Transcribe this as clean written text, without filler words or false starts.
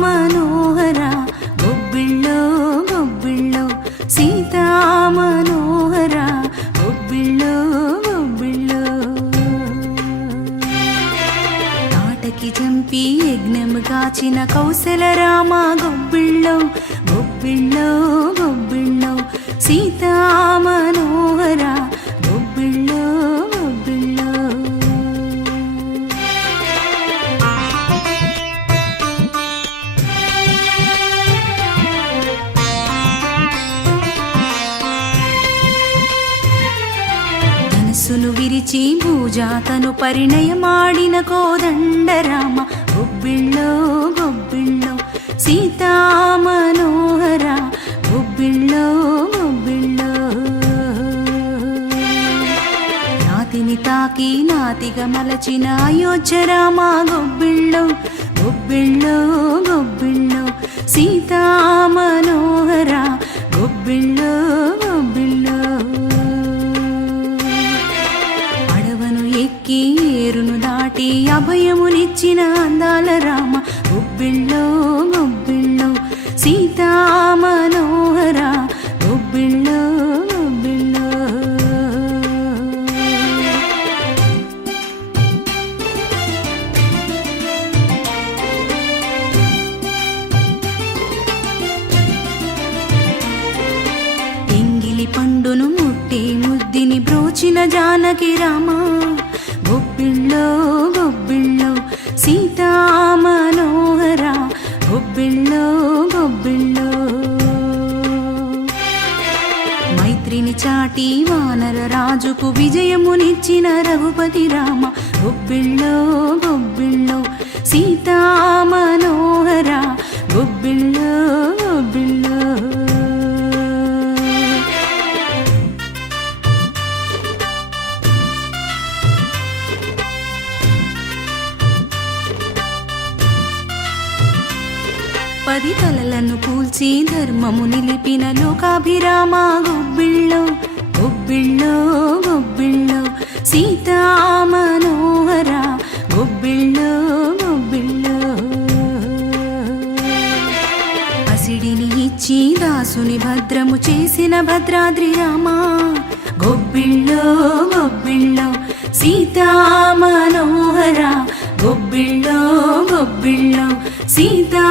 మనోహర గొబ్బిళ్ళో గొబ్బిళ్ళో సీతా మనోహర గొబ్బిళ్ళో గొబ్బిళ్ళో తాటకి చంపి యజ్ఞము కాచిన కౌసల రామ గొబ్బిళ్ళో గొబ్బిళ్ళో గొబ్బిళ్ళో సీతా మనోహర గొబ్బిళ్ళో గొబ్బిళ్ళో ధనస్సును విరిచి భూజాతను పరిణయమాడిన కోదండరామ గొబ్బిళ్ళో గొబ్బిళ్ళో సీతా మనోహర గొబ్బిళ్ళో గొబ్బిళ్ళో నాతిని తాకి నాతిగా మలచిన అయోధ్య రామ గొబ్బిళ్ళో గొబ్బిళ్ళో గొబ్బిళ్ళో సీతా మనోహర గొబ్బిళ్ళో గొబ్బిళ్ళో అడవను ఎక్కి ఏరును దాటి అభయమునిచ్చిన అందాల రామ గొబ్బిళ్ళో గొబ్బిళ్ళో సీతా మనోహర గొబ్బిళ్ళో గొబ్బిళ్ళో ఎంగిలి పండును ముట్టి ముద్దిని బ్రోచిన జానకి రామ గొబ్బిళ్ళో గొబ్బిళ్ళో సీతా మనోహర గొబ్బిళ్ళో గొబ్బిళ్ళో మైత్రిని చాటి వానర రాజుకు విజయమునిచ్చిన రఘుపతి రామ గొబ్బిళ్ళో గొబ్బిళ్ళో సీతా మనోహర గొబ్బిళ్ళో గొబ్బిళ్ళో పది తలలను కూల్చి ధర్మము నిలిపిన లోకాభిరామ గొబ్బిళ్ళో గొబ్బిళ్ళో గొబ్బిళ్ళో సీతా మనోహర గొబ్బిళ్ళో గొబ్బిళ్ళో అసిడిని ఇచ్చి దాసుని భద్రము చేసిన భద్రాద్రి రామ గొబ్బిళ్ళో గొబ్బిళ్ళో సీతా మనోహర గొబ్బిళ్ళో గొబ్బిళ్ళో సీతా